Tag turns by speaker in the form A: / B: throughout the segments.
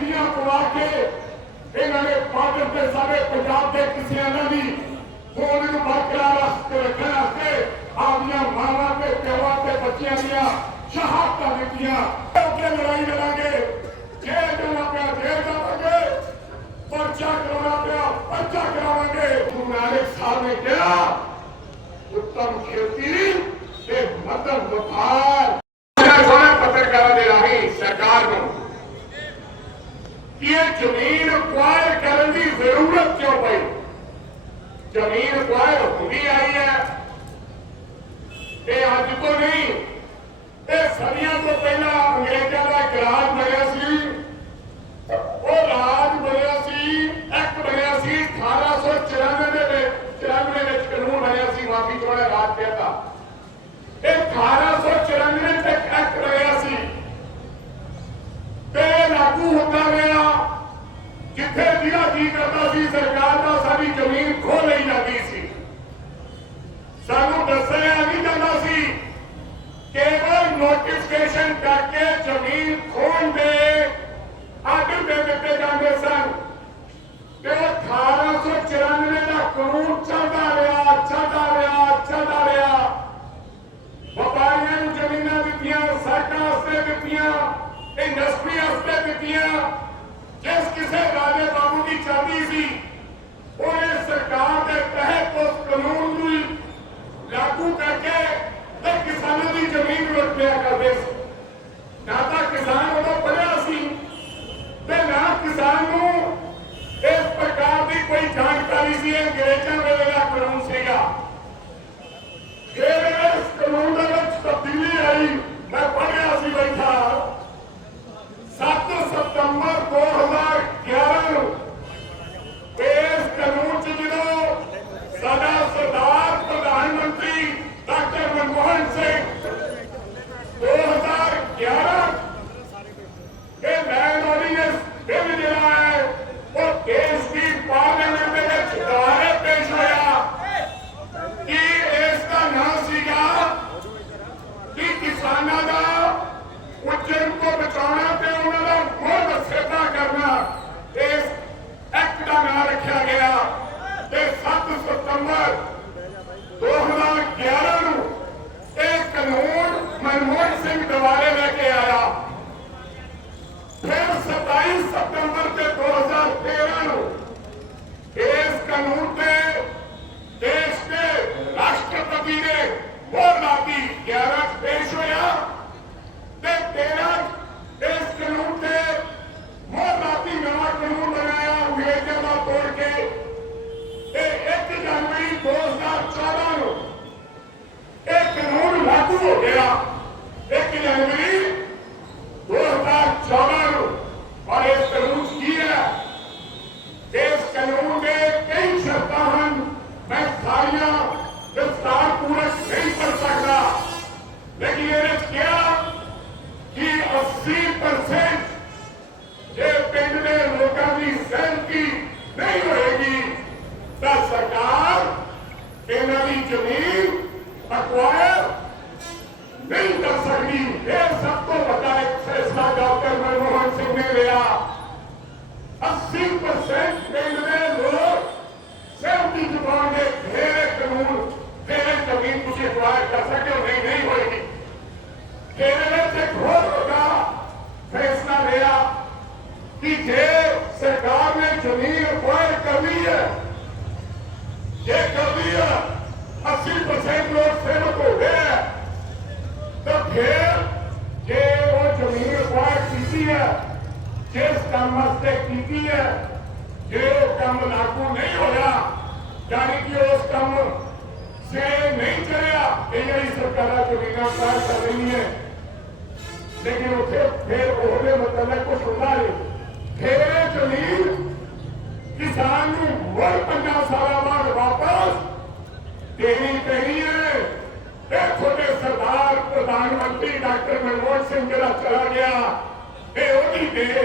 A: ਸ਼ਹੀਦੀਆਂ ਪਵਾ ਕੇ ਇਹਨਾਂ ਨੇ ਬਾਰਡਰ ਤੇ ਸਾਡੇ ਪੰਜਾਬ ਦੇ ਕਿਸਾਨਾਂ ਦੀ ਹੋਂਦ ਨੂੰ ਬਰਕਰਾਰ ਰੱਖਣ ਵਾਸਤੇ ਆਪਣੀਆਂ ਮਾਵਾਂ ਤੇ ਪਿਓਾਂ ਤੇ ਬੱਚਿਆਂ ਦੀਆਂ ਸ਼ਹਾਦਤਾਂ ਦਿੱਤੀਆਂ। ਅੱਗੇ ਲੜਾਈ ਲੜਾਂਗੇ ਜੇ ਦੇਣਾ ਪਿਆ ਦੇ ਦੇਵਾਂਗੇ ਪਰਚਾ ਕਰਾਉਣਾ ਪਿਆ, ਪਰਚਾ ਕਰਾਵਾਂਗੇ। ਗੁਰੂ ਨਾਨਕ ਸਾਹਿਬ ਨੇ ਕਿਹਾ, ਉੱਤਮ ਖੇਤੀ ਤੇ ਮਦਦ ਵਪਾਰ ਮੈਂ ਸੋਹਣਾ ਪੱਤਰਕਾਰਾਂ ਦੇ ਰਾਹੀਂ ਸਰਕਾਰ ਨੂੰ ਕਿ ਇਹ ਜ਼ਮੀਨ ਅਕਵਾਇਰ ਕਰਨ ਦੀ ਜ਼ਰੂਰਤ ਕਿਉਂ ਪਈ? ਜ਼ਮੀਨ ਅਕਵਾਇਰ ਹੁੰਦੀ ਆਈ ਹੈ। ਇਹ ਅੱਜ ਤੋਂ ਨਹੀਂ, ਇਹ ਸਦੀਆਂ ਤੋਂ ਪਹਿਲਾਂ ਅੰਗਰੇਜ਼ਾਂ ਦਾ ਇੱਕ ਰਾਜ ਬਣਿਆ ਸੀ। ਉਹ ਰਾਜ ਬਣਿਆ ਸੀ ਐਕਟ ਬਣਿਆ ਸੀ 1894 ਦੇ ਵਿੱਚ 94 ਵਿੱਚ ਕਾਨੂੰਨ ਬਣਿਆ ਸੀ, ਮਾਫੀ ਥੋੜਾ ਰਾਜ ਕਹਿੰਦਾ ਇਹ 1894 ਤੱਕ ਐਕਟ ਬਣਿਆ ਸੀ ਤੇ ਲਾਗੂ ਹੁੰਦਾ ਰਿਹਾ। ਜਿੱਥੇ ਜਿਹੜਾ ਕੀ ਕਰਦਾ ਸੀ, ਸਰਕਾਰ ਦਾ ਸਾਡੀ ਜ਼ਮੀਨ ਖੋਹ ਲਈ ਜਾਂਦੀ ਸੀ। ਸਾਨੂੰ ਦੱਸਿਆ ਨਹੀਂ ਜਾਂਦਾ ਸੀ ਕੇਵਲ ਨੋਟੀਫਿਕੇਸ਼ਨ ਕਰਕੇ ਜ਼ਮੀਨ ਖੋਣ ਦੇ ਆਰਡਰ ਦੇ ਦਿੱਤੇ ਜਾਂਦੇ ਸਨ। ਤੇ 1894 ਦਾ ਕਾਨੂੰਨ ਚੱਲਦਾ ਰਿਹਾ ਚੱਲਦਾ ਰਿਹਾ ਚੱਲਦਾ ਰਿਹਾ। ਵਪਾਰੀਆਂ ਨੂੰ ਜ਼ਮੀਨਾਂ ਦਿੱਤੀਆਂ ਸੜਕਾਂ ਵਾਸਤੇ ਦਿੱਤੀਆਂ। ਇੰਡਸਟਰੀ ਵਾਸਤੇ ਦਿੱਤੀਆਂ ਜਿਸ ਕਿਸੇ ਰਾਜੇ ਬਾਬੂ ਦੀ ਚਾਹਦੀ ਸੀ ਉਹਨੇ ਸਰਕਾਰ ਦੇ ਤਹਿਤ ਉਸ ਕਾਨੂੰਨ ਨੂੰ ਲਾਗੂ ਕਰਕੇ ਤੇ ਕਿਸਾਨਾਂ ਦੀ ਜ਼ਮੀਨ ਲੁੱਟਿਆ ਕਰਦੇ ਸੀ ਨਾ ਤਾਂ ਕਿਸਾਨ ਉਦੋਂ ਪੜਿਆ ਸੀ ਤੇ ਨਾ ਕਿਸਾਨ ਨੂੰ ਇਸ ਪ੍ਰਕਾਰ ਦੀ ਕੋਈ ਜਾਣਕਾਰੀ ਸੀ ਇਹ ਅਕਵਾਇਰ ਕੀਤੀ ਹੈ ਜਿਸ ਕੰਮ ਵਾਸਤੇ ਕੀਤੀ ਹੈ ਜੇ ਉਹ ਕੰਮ ਲਾਗੂ ਨਹੀਂ ਹੋਇਆ ਯਾਨੀ ਕਿ ਉਸ ਕੰਮ ਸੇ ਨਹੀਂ ਚੱਲਿਆ ਇਹ ਜਿਹੜੀ ਸਰਕਾਰਾਂ ਜ਼ਮੀਨਾਂ ਅਕਵਾਇਰ ਕਰ ਰਹੀ ਹੈ ਲੇਕਿਨ ਉੱਥੇ ਫਿਰ ਉਹਦੇ ਮਤਲਬ ਕੁਝ ਹੁੰਦਾ ਨਹੀਂ ਫਿਰ ਇਹ ਜ਼ਮੀਨ ਕਿਸਾਨ ਨੂੰ ਮੁੜ ਪੰਜਾਂ ਸਾਲਾਂ ਬਾਅਦ ਵਾਪਸ ਦੇਣੀ ਪੈਣੀ ਹੈ ਇਹ ਤੁਹਾਡੇ ਸਰਦਾਰ ਇਹ ਉਹਦੀ ਦੇ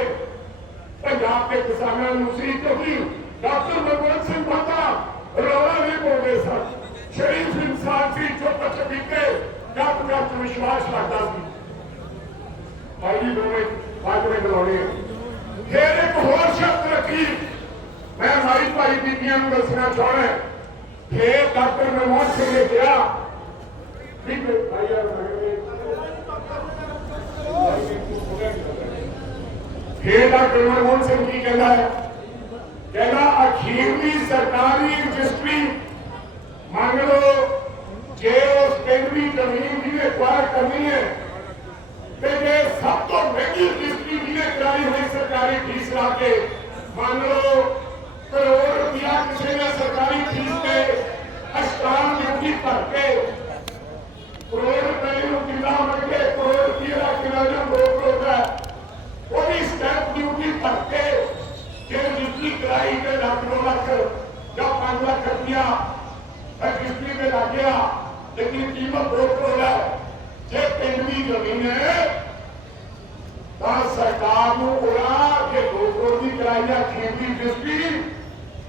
A: ਪੰਜਾਬ ਦੇ ਕਿਸਾਨਾਂ ਨੂੰ ਸੀ ਕਿਉਂਕਿ ਡਾਕਟਰ ਮਨਮੋਹਨ ਸਿੰਘ ਪਤਾ ਰੌਲਾ ਨਹੀਂ ਬੋਲਦੇ ਸਨ। ਸ਼ਰੀਫ ਇਨਸਾਨ ਸੀ ਜੋ ਕੁਛ ਬੀਤੇ ਗੱਪ ਗੱਪ ਵਿਸ਼ਵਾਸ ਰੱਖਦਾ ਸੀ। ਭਾਈ ਦੋਵੇਂ ਪੰਜ ਮਿੰਟ ਫਿਰ ਇੱਕ ਹੋਰ ਸ਼ਬਦ ਰੱਖੀ। ਮੈਂ ਮਾਰੀ ਭਾਈ ਬੀਬੀਆਂ ਨੂੰ ਦੱਸਣਾ ਚਾਹਣਾ ਫਿਰ ਡਾਕਟਰ ਮਨਮੋਹਨ ਸਿੰਘ ਨੇ ਕਿਹਾ ਵੀ ਭਾਈ ਯਾਰ ਫਿਰ ਡਾਕਟਰ ਮਨਮੋਹਨ ਸਿੰਘ ਕੀ ਕਹਿੰਦਾ ਹੈ ਕਹਿੰਦਾ ਅਖੀਰਲੀ ਸਰਕਾਰੀ ਰਜਿਸਟਰੀ ਮੰਨ ਲਓ ਜੇ ਉਸ ਪਿੰਡ ਦੀ ਜ਼ਮੀਨ ਦੀ ਅਕਵਾਇਰ ਕਰਨੀ ਹੈ ਤੇ ਜੇ ਸਭ ਤੋਂ ਮਹਿੰਗੀ ਰਜਿਸਟਰੀ ਜਿਹਨੇ ਕਰਾਈ ਹੋਈ ਸਰਕਾਰੀ ਫੀਸ ਲਾ ਕੇ ਮੰਨ ਲਓ ਕਰੋੜ ਰੁਪਇਆ ਕਿਸੇ ਨੇ ਸਰਕਾਰੀ ਫੀਸ ਤੇ ਅਸਟਾਮ ਡਿਊਟੀ ਭਰ ਕੇ ਕਰੋੜ ਰੁਪਏ ਨੂੰ ਕਿੰਨਾ ਮੰਗੇ ਕਰੋੜ ਰੁਪਏ ਦਾ ਕਿੰਨਾ ਜਾਂ ਦੋ ਕਰੋੜ ਦਾ ਉਹਦੀ ਸਟੈਂਪ ਡਿਊਟੀ ਭਰ ਕੇ ਜੇ ਰਜਿਸਟਰੀ ਕਰਾਈ ਤੇ ਲੱਖ ਦੋ ਲੱਖ ਜਾਂ 5 ਲੱਖ ਰੁਪਇਆ ਰਜਿਸਟਰੀ ਤੇ ਲੱਗ ਗਿਆ, ਲੇਕਿਨ ਕੀਮਤ ਦੋ ਹੈ। ਜੇ ਪਿੰਡ ਦੀ ਜ਼ਮੀਨ ਹੈ, ਤਾਂ ਸਰਕਾਰ ਨੂੰ ਉਹਦਾ ਜੇ ਦੋ ਦੀ ਕਰਾਈ ਹੈ ਖੇਤੀ ਰਜਿਸਟਰੀ,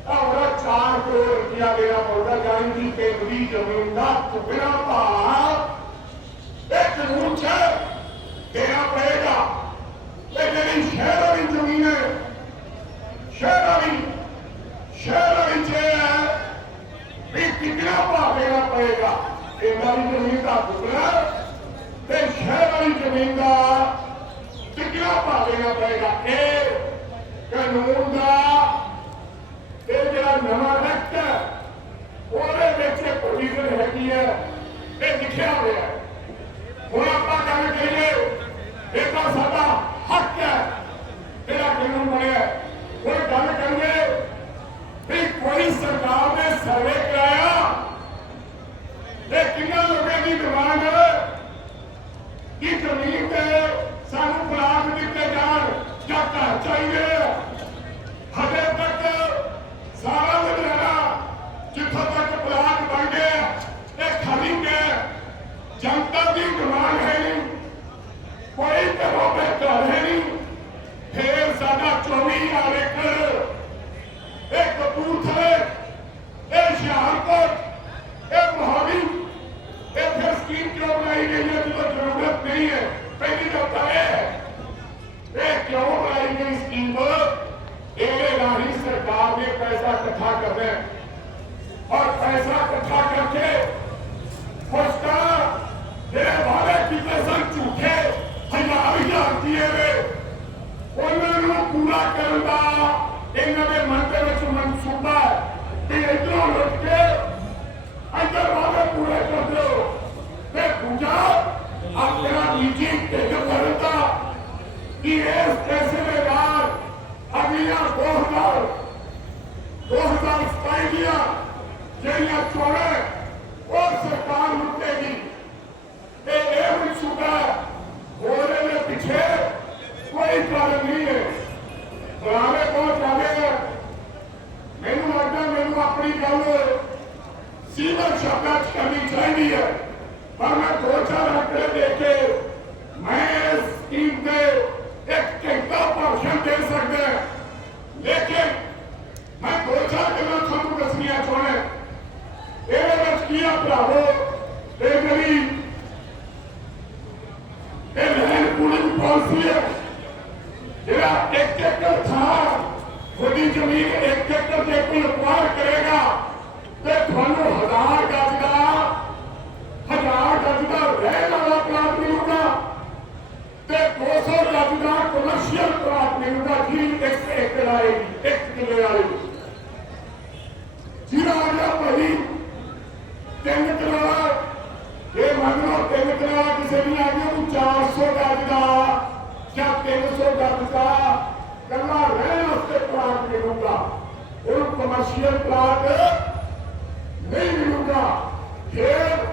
A: ਤਾਂ ਉਹਦਾ 4 ਕਰੋੜ ਰੁਪਇਆ ਦੇਣਾ ਪਊਗਾ ਜਾਨੀ ਕਿ ਪਿੰਡ ਦੀ ਜ਼ਮੀਨ ਦਾ ਟੁਕੜਾ ਭਾਅ ਇਹ ਕਾਨੂੰਨ ਚ ਦੇਣਾ ਪਏਗਾ ਤੇ ਸ਼ਹਿਰਾਂ ਦੀ ਜ਼ਮੀਨ ਹੈ ਸ਼ਹਿਰਾਂ ਦੀ ਸ਼ਹਿਰਾਂ ਵਿੱਚ ਇਹ ਹੈ ਵੀ ਕਿੰਨਾ ਭਾਅ ਦੇਣਾ ਪਏਗਾ ਇਹਨਾਂ ਦੀ ਜ਼ਮੀਨ ਦਾ ਟੁਕੜਾ ਤੇ ਸ਼ਹਿਰਾਂ ਦੀ ਜ਼ਮੀਨ ਦਾ ਕਿੰਨਾ ਭਾਅ ਪਏਗਾ ਇਹ ਕਾਨੂੰਨ ਦਾ ਇਹ ਜਿਹੜਾ ਨਵਾਂ ਐਕਟ ਹੈ ਉਹਦੇ ਵਿੱਚ ਇਹ ਪ੍ਰੋਵੀਜ਼ਨ ਹੈਗੀ ਹੈ ਇਹ ਲਿਖਿਆ ਹੋਇਆ ਹੁਣ ਆਪਾਂ ਗੱਲ ਕਰੀਏ ਇਹ ਤਾਂ ਸਾਡਾ ਹੱਕ ਹੈ ਜਿਹੜਾ ਕਾਨੂੰਨ ਬਣਿਆ ਹੈ। ਹੁਣ ਗੱਲ ਕਰੀਏ ਵੀ ਕੋਈ ਸਰਕਾਰ ਨੇ ਸਰਵੇ ਕਰਾਇਆ ਇਹ ਕਿੰਨਾ ਲੋਕਾਂ ਦੀ ਡਿਮਾਂਡ? ਕਿ ਜ਼ਮੀਨ ਤੇ ਸਾਨੂੰ ਪਲਾਟ ਦਿੱਤੇ ਜਾਣ ਜਾਂ ਘਰ ਚਾਹੀਦੇ? ਆ। ਹਜੇ ਤੱਕ ਸਾਰਾ ਲੁਧਿਆਣਾ ਜਿੱਥੋਂ ਤੱਕ ਪਲਾਟ ਬਣ ਗਏ ਇਹ ਖਾਲੀ ਪਿਆ ਜਨਤਾ ਦੀ ਡਿਮਾਂਡ ਹੈ ਨਹੀਂ। ਕੋਈ ਘਰੋਂ ਦੇ ਘਰ ਹੈ ਨਹੀਂ। ਕਮਰਸ਼ੀਅਲ ਪਲਾਟ ਨਹੀਂ ਮਿਲੂਗਾ। ਫਿਰ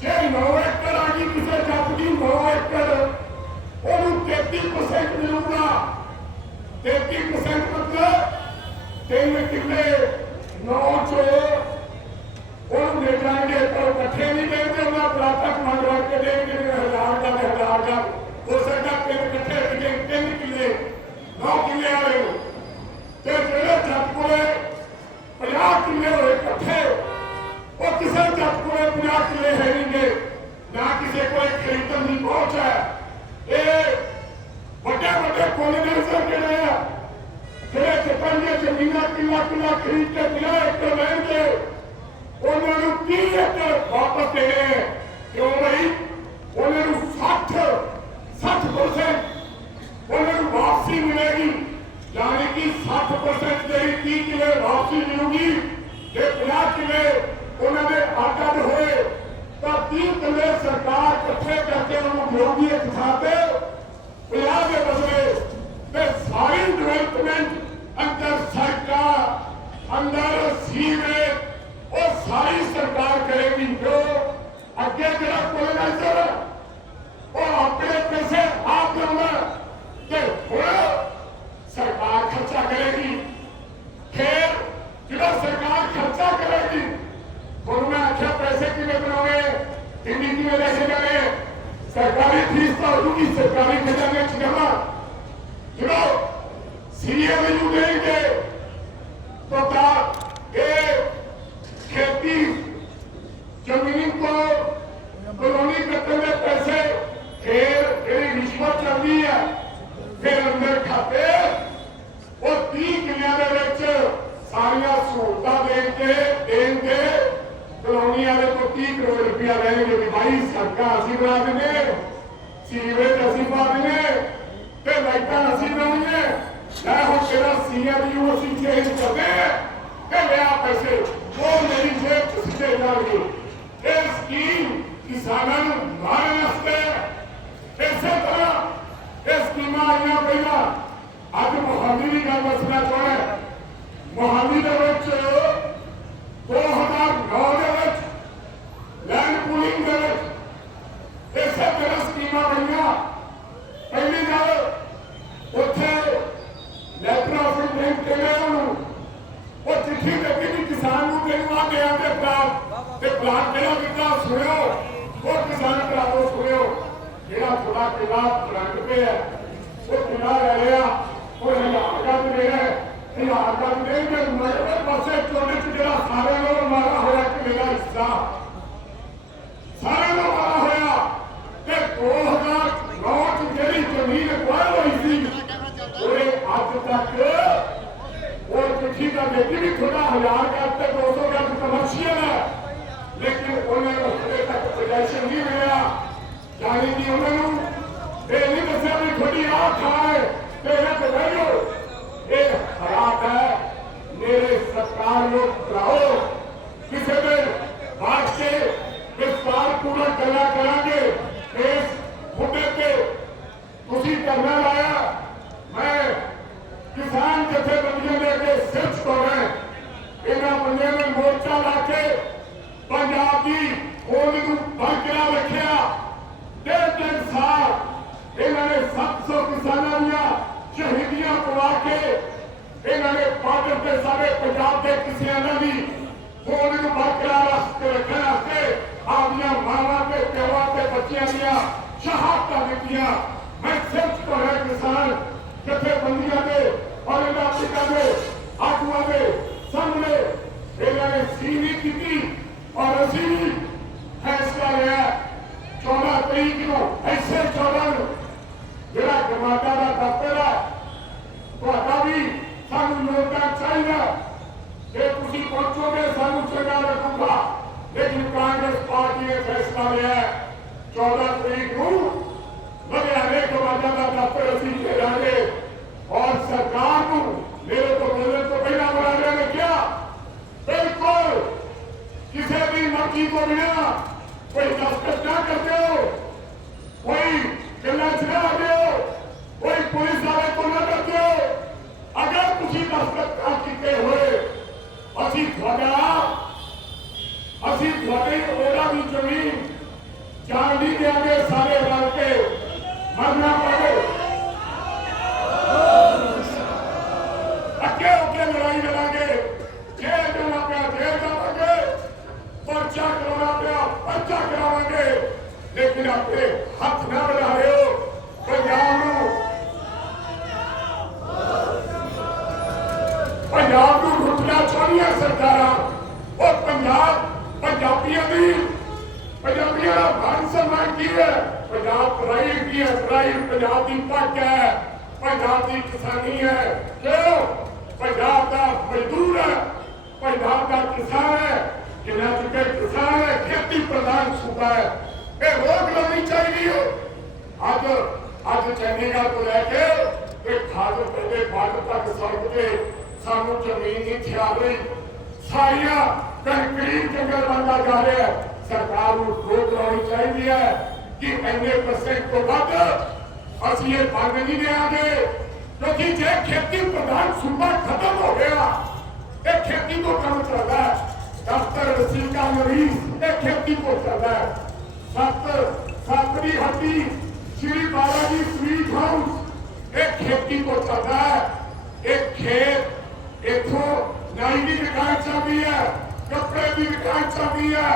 A: ਜੇ 9 ਏਕੜ ਆ ਗਈ, ਕਿਸੇ ਜੱਟ ਦੀ 9 ਏਕੜ, ਉਹਨੂੰ 33% ਮਿਲੂਗਾ। 33% ਮਤਲਬ ਤਿੰਨ ਕਿੱਲੇ 9 ਚੋਂ ਉਹਨੂੰ ਦੇ ਜਾਣਗੇ ਪਰ ਇਕੱਠੇ ਨਹੀਂ ਦੇਣਗੇ, ਉਹਨਾਂ ਪਲਾਟਕ ਮੰਗਵਾ ਕੇ ਦੇਣਗੇ ਜਿਹੜੇ ਹਜ਼ਾਰ ਦਾ ਤੇ ਹਜ਼ਾਰ ਦਾ ਹੋ ਸਕਦਾ ਤਿੰਨ ਇਕੱਠੇ ਵਿਕੇ ਤਿੰਨ ਕਿੱਲੇ 9 ਕਿੱਲੇ ਵਾਲੇ ਨੂੰ ਤੇ ਜਿਹੜੇ ਜੱਟ ਕੋਲੇ 50 ਕਿੱਲੇ ਹੋਏ ਇਕੱਠੇ ਉਹ ਕਿਸੇ ਜੱਟ ਕੋਲੇ 50 ਕਿੱਲੇ ਹੈ ਨਹੀਂਗੇ ਨਾ ਕਿਸੇ ਕੋਲੇ ਖਰੀਦਣ ਦੀ ਪਹੁੰਚ ਹੈ ਇਹ ਵੱਡੇ ਵੱਡੇ ਕੋਲੀਨੈਂਸਰ ਜਿਹੜੇ ਆ ਕਿੱਲਾ ਕਿੱਲਾ ਖਰੀਦ ਕੇ 50 ਏਕੜ ਲੈਣਗੇ ਉਹਨਾਂ ਨੂੰ 30 ਏਕੜ ਵਾਪਸ ਦੇਣੇ ਹੈ। ਕਿਉਂ ਬਈ ਉਹਨਾਂ ਨੂੰ 60 60% ਉਹਨਾਂ ਨੂੰ ਵਾਪਸੀ ਮਿਲੇਗੀ ਯਾਨੀ ਕਿ 60% ਜਿਹੜੀ 30 ਕਿਲੇ ਵਾਪਸੀ ਮਿਲੂਗੀ ਜੇ 50 ਕਿਲੇ ਉਹਨਾਂ ਦੇ ਆਟਾ ਹੋਏ, ਤਾਂ 30 ਕਿਲੇ ਸਰਕਾਰ ਇਕੱਠੇ ਕਰਕੇ ਉਹਨਾਂ ਨੂੰ ਦੇਊਗੀ ਤੇ 50 ਦੇ ਬਦਲੇ ਤੇ ਸਾਰੀ ਡਿਵੈਲਪਮੈਂਟ ਅੰਦਰ ਸਰਕਾਰ, ਅੰਦਰ ਸੀਵਰੇਜ, ਉਹ ਸਾਰੀ ਸਰਕਾਰ ਕਰੇਗੀ। ਜੋ ਅੱਗੇ ਜਿਹੜਾ ਕੋਲੋਨਾਈਜ਼ਰ ਉਹ ਆਪਣੇ ਪੈਸੇ ਆਪ ਲਾਉਂਦਾ ਤੇ ਹੁਣ ਸਰਕਾਰ ਖਰਚਾ ਕਰੇਗੀ। ਫਿਰ कोरोना अच्छा पैसे के लिए बनाओगे टीवी की वजह से जाने, सरकारी फ़ीस तो होगी सरकारी खजाने में जमा। चलो सीए में यू देंगे तो क्या ये खेती, ज़मीन को कॉलोनी करते हुए पैसे, फिर मेरी रिश्वत चल रही है। फिर अंदर खाते और तीन किलिया सारिया सहूलत देंगे देंगे। ਦੇਣ ਦੇ ਕਲੋਨੀ 30 ਕਰੋੜ ਰੁਪਇਆ ਲੈਣਗੇ ਵੀ ਭਾਈ ਸੜਕਾਂ ਅਸੀਂ ਬਣਾ ਦਿੰਦੇ ਸੀਵਰੇਜ ਅਸੀਂ ਪਾ ਦਿੰਦੇ ਤੇ ਲਾਈਟਾਂ ਅਸੀਂ ਬਣਾਉਣੀਆਂ ਲੈ ਹੁਣ ਤੇਰਾ ਸੀਐਮਯੂ ਅਸੀਂ ਚੇਂਜ ਕਰਦੇ ਤੇ ਲਿਆ ਪੈਸੇ ਉਹ ਮੇਰੀ ਜੇਬ ਚ ਸਿੱਧੇ ਜਾਣਗੇ। ਇਹ ਸਕੀਮ ਕਿਸਾਨਾਂ ਨੂੰ ਮਾਰਨ ਵਾਸਤੇ ਇਸੇ ਤਰ੍ਹਾਂ ਇਹ ਸਕੀਮਾਂ ਆਈਆਂ ਪਹਿਲਾਂ ਅੱਜ ਮੋਹਾਲੀ ਦੀ ਗੱਲ ਦੱਸਣਾ ਚਾਹੁੰਦਾ ਮੋਹਾਲੀ ਦੇ ਵਿੱਚ 2009 ਦੇ ਵਿੱਚ ਲੈਂਡ ਪੂਲਿੰਗ ਦੇ ਵਿੱਚ ਇਸੇ ਤਰ੍ਹਾਂ ਸਕੀਮਾਂ ਬਣੀਆਂ ਪਹਿਲੀ ਗੱਲ ਉੱਥੇ ਲੈਟਰ ਆਫ ਇੰਟੈਂਟ ਤੇ ਉਹਨੂੰ ਉਹ ਚਿੱਠੀ ਲੱਗੀ ਵੀ ਕਿਸਾਨ ਨੂੰ ਤੈਨੂੰ ਆ ਗਿਆ ਤੇ ਪਲਾਟ ਕਿਹੜਾ ਦਿੱਤਾ ਸੁਣਿਓ, ਉਹ ਕਿਸਾਨ ਭਰਾਵੋ ਸੁਣਿਓ, ਜਿਹੜਾ ਥੋੜਾ ਕਿਲਾ ਫਰੰਟ ਤੇ ਉਹ ਕਿਲਾ ਲੈ ਲਿਆ, ਉਹ ਹਜ਼ਾਰ ਦਾ ਦੇ ਹਜ਼ਾਰ ਦਾ ਦੇ ਕੇ ਮਗਰ ਪਾਸੇ ਚੋਣੇ ਚ ਜਿਹੜਾ ਸਾਰਿਆਂ ਨਾਲੋਂ ਮਾਰਾ ਹੋਇਆ ਕਿ ਮੇਰਾ ਹਿੱਸਾ। ਸਾਰਿਆਂ ਨੂੰ ਮਾਰਾ ਹੋਇਆ ਤੇ 2009 ਚ ਜਿਹੜੀ ਜ਼ਮੀਨ ਅਕਵਾਇਰ ਹੋਈ ਸੀ ਉਹਨੇ ਅੱਜ ਤੱਕ ਉਹ ਚਿੱਠੀ ਦਾ ਦੇਖੀ ਵੀ ਥੋੜਾ ਹਜ਼ਾਰ ਕਰਤੇ 200 ਗੱਜ ਕਮਰਸ਼ੀਅਲ ਹੈ ਲੇਕਿਨ ਉਹਨਾਂ ਨੂੰ ਹਲੇ ਤੱਕ ਪੋਜੀਸ਼ਨ ਨਹੀਂ ਮਿਲਿਆ ਯਾਨੀ ਕਿ ਉਹਨਾਂ ਨੂੰ ਇਹ ਨਹੀਂ ਦੱਸਿਆ ਵੀ ਤੁਹਾਡੀ ਆਹ ਥਾਂ ਤੇ ਇਹਨਾਂ ਤੇ ਇਹ ਖਰਾਬ ਹੈ। ਮੇਰੇ ਸਰਕਾਰ ਨੂੰ ਕਰਾਓ ਕਿਸੇ ਦੇ ਬਾਅਦ ਕੇ ਇਸ ਪੂਰਾ ਕਰਿਆ ਕਰਾਂਗੇ। ਇਸ ਮੁੱਦੇ ਤੇ ਤੁਸੀਂ ਕਰਨਾ ਲਾਇਆ। ਮੈਂ ਕਿਸਾਨ ਜਥੇਬੰਦੀਆਂ ਦੇ ਅੱਗੇ ਸਿਰ ਝੁਕਾਉਣਾ ਇਹਨਾਂ ਬੰਦਿਆਂ ਨੇ ਮੋਰਚਾ ਲਾ ਕੇ ਪੰਜਾਬ ਦੀ ਹੋਂਦ ਨੂੰ ਬਰਕਰਾਰ ਰੱਖਿਆ। ਡੇਢ ਤਿੰਨ ਸਾਲ ਇਹਨਾਂ ਨੇ 700 ਕਿਸਾਨਾਂ ਦੀਆਂ ਸ਼ਹੀਦੀਆਂ ਪਵਾ ਕੇ ਇਹਨਾਂ ਨੇ ਬਾਰਡਰ ਤੇ ਸਾਰੇ ਪੰਜਾਬ ਦੇ ਕਿਸਾਨਾਂ ਦੀ ਹੋਂਦ ਨੂੰ ਬਰਕਰਾਰ ਰੱਖਣ ਵਾਸਤੇ ਆਪਣੀਆਂ ਮਾਵਾਂ ਤੇ ਪਿਓਾਂ ਤੇ ਬੱਚਿਆਂ ਦੀਆਂ ਸ਼ਹਾਦਤਾਂ ਦਿੱਤੀਆਂ। ਮੈਂ ਸਿਰਫ ਝੁਕਾਉਣਾ ਕਿਸਾਨ ਜਥੇਬੰਦੀਆਂ ਦੇ ਔਰ ਇਹਨਾਂ ਦੇ ਆਗੂਆਂ ਦੇ ਸਾਹਮਣੇ ਇਹਨਾਂ ਨੇ ਸੀ ਨਹੀਂ ਕੀਤੀ। ਔਰ ਅਸੀਂ ਵੀ ਫੈਸਲਾ ਲਿਆ 14 ਤਰੀਕ ਨੂੰ ਐਸੇ 14 ਨੂੰ ਜਿਹੜਾ ਗਮਾਡਾ ਦਾ ਦਫ਼ਤਰ ਹੈ ਤੁਹਾਡਾ ਵੀ ਸਾਨੂੰ ਯੋਗਦਾਨ ਚਾਹੀਦਾ ਜੇ ਤੁਸੀਂ ਪਹੁੰਚੋਗੇ ਸਾਨੂੰ ਚੰਗਾ ਲੱਗੂਗਾ ਲੇਕਿਨ ਕਾਂਗਰਸ ਪਾਰਟੀ ਨੇ ਫੈਸਲਾ ਲਿਆ ਹੈ, 14 ਤਰੀਕ ਨੂੰ ਲੁਧਿਆਣੇ ਗਮਾਡਾ ਦਾ ਦਫ਼ਤਰ ਅਸੀਂ ਘੇਰਾਂਗੇ ਔਰ ਸਰਕਾਰ ਨੂੰ ਮੇਰੇ ਤੋਂ ਬੋਲਣ ਤੋਂ ਪਹਿਲਾਂ ਬੁਲਾਇਆ ਨੇ ਕਿਹਾ ਬਿਲਕੁਲ ਕਿਸੇ ਦੀ ਮਰਜ਼ੀ ਤੋਂ ਬਿਨਾ ਕੋਈ ਦਸਤਖਤ ਨਾ ਕਰਦੇ ਹੋ। ਕੋਈ ਗੱਲਾਂ ਚਲਾ ਦਿਓ ਕੋਈ ਪੁਲਿਸ ਵਾਲੇ ਕੋ ਨਾ ਕਰਦੇ ਹੋ। ਅਗਰ ਤੁਸੀਂ ਦਸਤਖਤ ਨਾ ਕੀਤੇ ਹੋਏ, ਅਸੀਂ ਤੁਹਾਡਾ ਅਸੀਂ ਤੁਹਾਡੇ ਉਹਦਾ ਵੀ ਜ਼ਮੀਨ ਜਾਣ ਨਹੀਂ ਦੇਵਾਂਗੇ ਸਾਰੇ ਰਲ ਕੇ। ਮਰਨਾ ਪਵੇ ਅੱਗੇ ਹੋ ਕੇ ਲੜਾਈ ਲੜਾਂਗੇ ਜੇਲ੍ਹ ਜਾਣਾ ਪਿਆ ਜੇਲ੍ਹ ਜਾਵਾਂਗੇ ਪਰਚਾ ਕਰਾਉਣਾ ਪਿਆ ਪਰਚਾ ਕਰਾਵਾਂਗੇ ਲੇਕਿਨ ਆਪਣੇ ਹੱਥ ਨਾ ਵਧਾਇਓ ਪੰਜਾਬ ਨੂੰ ਪੰਜਾਬ ਨੂੰ ਲੁੱਟਣਾ ਚਾਹੁੰਦੀਆਂ ਸਰਕਾਰਾਂ ਉਹ ਪੰਜਾਬ ਪੰਜਾਬੀਆਂ ਦੀ ਪੰਜਾਬੀਆਂ ਦਾ ਮਾਨ ਸਨਮਾਨ ਕੀ ਹੈ ਪੰਜਾਬ ਪ੍ਰਾਈਡ ਕੀ ਹੈ ਪ੍ਰਾਈਡ ਪੰਜਾਬ ਦੀ ਪੱਗ ਹੈ ਪੰਜਾਬ ਦੀ ਕਿਸਾਨੀ ਹੈ ਕਿਉਂ ਪੰਜਾਬ ਦਾ ਮਜ਼ਦੂਰ ਹੈ ਪੰਜਾਬ ਦਾ ਕਿਸਾਨ ਹੈ ਜਿਨ੍ਹਾਂ ਚੁੱਕੇ ਕਿਸਾਨ ਹੈ ਖੇਤੀ ਪ੍ਰਧਾਨ ਸੂਬਾ ਹੈ ਇਹ ਰੋਕ ਲਾਉਣੀ ਚਾਹੀਦੀ ਹੈ ਅੱਜ ਅੱਜ ਚੰਡੀਗੜ੍ਹ ਤੋਂ ਲੈ ਕੇ ਇਹ ਖਾਦ ਪਹਿਲੇ ਬਾਰਡਰ ਤੱਕ ਸੜਕ ਤੇ ਸਾਨੂੰ ਜ਼ਮੀਨ ਨਹੀਂ ਥਿਆ ਰਹੀ ਸਾਰੀਆਂ ਕੰਕਰੀਟ ਜੰਗਲ ਬਣਦਾ ਜਾ ਰਿਹਾ ਹੈ ਸਰਕਾਰ ਨੂੰ ਰੋਕ ਲਾਉਣੀ ਚਾਹੀਦੀ ਹੈ ਕਿ ਇੰਨੇ ਪਰਸੈਂਟ ਤੋਂ ਵੱਧ ਅਸੀਂ ਇਹ ਬੰਦ ਨਹੀਂ ਦੇਵਾਂਗੇ ਕਿਉਂਕਿ ਜੇ ਖੇਤੀ ਪ੍ਰਧਾਨ ਸੂਬਾ ਖਤਮ ਹੋ ਗਿਆ ਇਹ ਖੇਤੀ ਤੋਂ ਕੰਮ ਚੱਲਦਾ ਹੈ ਦਫ਼ਤਰ ਵਸੀਕਾ ਮਰੀਜ਼ ਇਹ ਖੇਤੀ ਤੋਂ ਚੱਲਦਾ ਹੈ ਸੱਤ ਸੱਤ ਦੀ ਹੱਡੀ ਸ਼੍ਰੀ ਬਾਲਾ ਜੀ ਸਵੀਟ ਹਾਊਸ ਇਹ ਖੇਤੀ ਤੋਂ ਚੱਲਦਾ ਹੈ। ਇਹ ਖੇਤ ਇਥੋਂ ਨਾਈ ਦੀ ਦੁਕਾਨ ਚੱਲਦੀ ਹੈ। ਕੱਪੜੇ ਦੀ ਦੁਕਾਨ ਚੱਲਦੀ ਹੈ।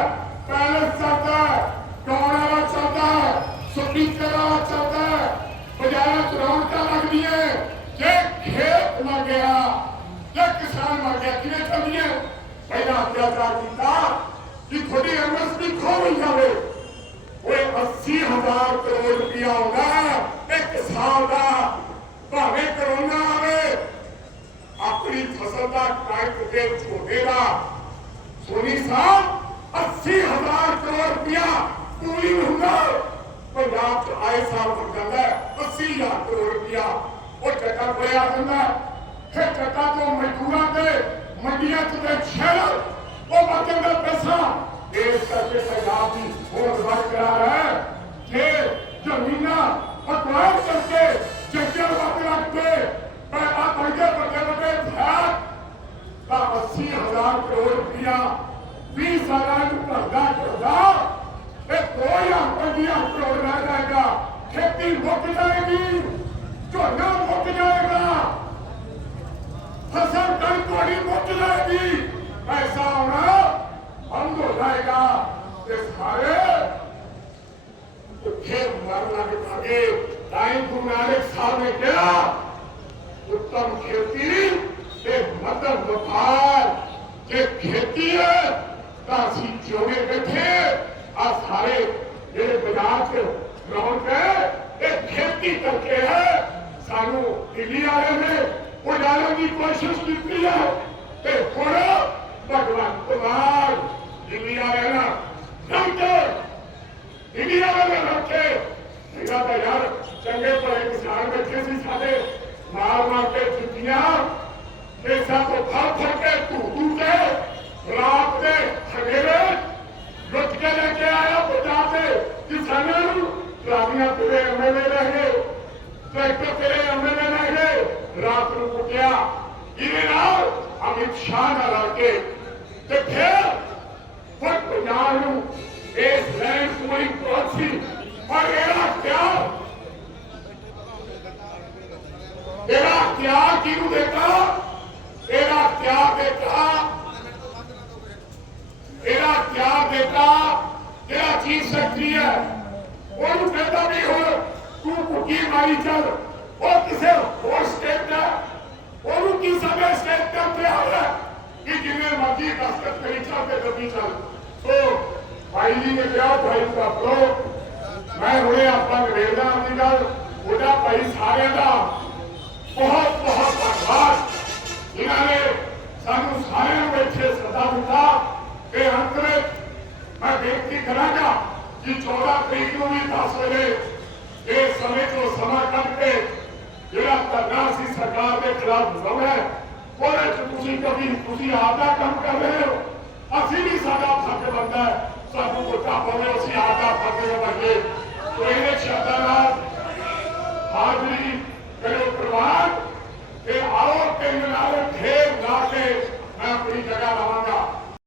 A: ਪੈਲਸ ਚੱਲਦਾ ਹੈ। ਗਾਉਣ ਵਾਲਾ ਚੱਲਦਾ ਹੈ। ਸਪੀਕਰ ਬਾਜ਼ਾਰਾਂ ਚ ਰੌਣਕਾਂ ਲੱਗਦੀਆਂ ਜੇ ਖੇਤ ਮਰ ਗਿਆ, ਜੇ ਕਿਸਾਨ ਮਰ ਗਿਆ, ਕਿਵੇਂ ਚੱਲਦੀਆਂ ਪਹਿਲਾਂ ਅਤਿਆਚਾਰ ਕੀਤਾ ਕਿ ਤੁਹਾਡੀ ਐਮਐਸਪੀ ਖੋ ਨਹੀਂ ਜਾਵੇ। ਓਏ 80000 ਕਰੋੜ ਰੁਪਇਆ ਆਉਂਦਾ ਇੱਕ ਸਾਲ ਦਾ। ਭਾਵੇਂ ਕਰੋਨਾ ਆਵੇ, ਆਪਣੀ ਫਸਲ ਦਾ ਟੈਂਕ ਦੇ ਝੋਨੇ ਦਾ। ਸੋਨੀ ਸਾਹਿਬ 80000 ਕਰੋੜ ਰੁਪਇਆ ਪੂਰੀ ਹੁੰਦਾ। ਪੰਜਾਬ ਚ ਆਏ ਸਾਲ ਬਣ ਜਾਂਦਾ ਹੈ। 80000 ਕਰੋੜ ਰੁਪਇਆ ਉਹ ਚੱਕਾ ਕੋਲੇ ਆ ਜਾਂਦਾ ਫਿਰ ਚੱਕਾ ਤੋਂ ਮਜ਼ਦੂਰਾਂ ਤੇ ਮੰਡੀਆਂ ਚ ਤੇ ਸ਼ਹਿਰ, ਉਹ ਵਕਨ ਦਾ ਪੈਸਾ ਇਸ ਕਰਕੇ ਪੰਜਾਬ ਦੀ ਬਹੁਤ ਬਰਕਰਾਰ ਹੈ। ਜੇ ਜ਼ਮੀਨਾਂ ਅਕਵਾਇਰ ਕਰਕੇ ਜੱਜਰ ਵਕਤ ਰੱਖ ਕੇ ਪਰ ਆ ਬੰਦੇ ਵੱਡੇ ਵੱਡੇ ਫੈਕ ਤਾਂ 80000 ਕਰੋੜ ਰੁਪਇਆ 20 ਸਾਲਾਂ ਨੂੰ ਭਰਦਾ ਕਰਦਾ, ਇਹ 2050 ਕਰੋੜ ਰਹਿ ਜਾਏਗਾ। ਖੇਤੀ ਮੁੱਕ ਜਾਏਗੀ, ਝੋਨਾ ਮੁੱਕ ਜਾਏਗਾ। ਫਸਲ ਕਣਕ ਤੁਹਾਡੀ ਮੁੱਕ ਜਾਏਗੀ। ਪੈਸਾ ਆਉਣਾ ਬੰਦ ਹੋ ਜਾਏਗਾ ਤੇ ਸਾਰੇ ਫਿਰ ਮਰਨ ਲੱਗ ਪਾਗੇ ਟਾਈਮ ਗੁਰੂ ਨਾਨਕ ਸਾਹਿਬ ਨੇ ਕਿਹਾ ਉੱਤਮ ਖੇਤੀ ਤੇ ਮੱਧਮ ਵਪਾਰ ਜੇ ਖੇਤੀ ਹੈ ਤਾਂ ਅਸੀਂ ਜਿਉਣੇ ਬੈਠੇ ਆ ਸਾਰੇ ਜਿਹੜੇ ਬਾਜ਼ਾਰ 'ਚ ਰੌਣਕ ਹੈ ਇਹ ਖੇਤੀ ਕਰਕੇ ਹੈ ਸਾਨੂੰ ਦਿੱਲੀ ਵਾਲੇ ਨੇ ਉਡਾਉਣ ਦੀ ਕੋਸ਼ਿਸ਼ ਕੀਤੀ ਹੈ ਤੇ ਹੁਣ ਭਗਵਾਨ ਕੁਮਾਰ ਦਿੱਲੀ ਵਾਲੇ ਨਾਲ ਡਾਕਟਰ ਇਹਨਾਂ ਦਾ ਯਾਰ ਚੰਗੇ ਭਲੇ ਕਿਸਾਨ ਬੱਚੇ ਸੀ ਸਾਡੇ ਮਾਰ ਮਾਰ ਕੇ ਜੁੱਤੀਆਂ ਤੇ ਤੋਂ ਫੜ ਫੜ ਕੇ ਧੂ ਧੂ ਕੇ ਰਾਤ ਦੇ ਸਵੇਰੇ ਲੁੱਟ ਕੇ ਲੈ ਕੇ ਆਇਆ ਪੰਜਾਬ ਦੇ ਕਿਸਾਨਾਂ ਨੂੰ ਟਰਾਲੀਆਂ ਤੇਰੇ ਐਮਐਲਏ ਰਹਿ ਗਏ ਟਰੈਕਟਰ ਤੇਰੇ ਐਮਐਲਏ ਰਹਿ ਗਏ ਰਾਤ ਨੂੰ ਕੁੱਟਿਆ ਇਹਦੇ ਨਾਲ ਅਮਿਤ ਸ਼ਾਹ ਨਾਲ ਆ ਕੇ ਤੇ ਫਿਰ ਪਰ ਵਿੱਚ ਉਹ ਸਮਾਂ ਕੱਢ ਕੇ ਜਿਹੜਾ ਧਰਨਾ ਸੀ ਸਰਕਾਰ ਦੇ ਖਿਲਾਫ ਜ਼ਮ ਹੈ, ਉਹਦੇ ਚ ਤੁਸੀਂ ਕਦੀ, ਤੁਸੀਂ ਆਪ ਦਾ ਕੰਮ ਕਰ ਰਹੇ ਹੋ। ਅਸੀਂ ਵੀ ਸਾਡਾ ਫਰਜ਼ ਬਣਦਾ ਹੈ। ਸਾਨੂੰ ਵੋਟਾਂ ਪਾਉਣੇ, ਅਸੀਂ ਆਪ ਦਾ ਫਰਜ਼ ਬਣਦੇ ਇਹਨੇ ਸ਼ਬਦਾਂ ਨਾਲ ਹਾਜ਼ਰੀ ਕਰੋ ਪ੍ਰਵਾਨ, ਤੇ ਆਓ ਤੇ ਨਾਲ ਠੇਕ ਲਾ ਕੇ ਮੈਂ ਆਪਣੀ ਜਗ੍ਹਾ ਲਾਵਾਂਗਾ।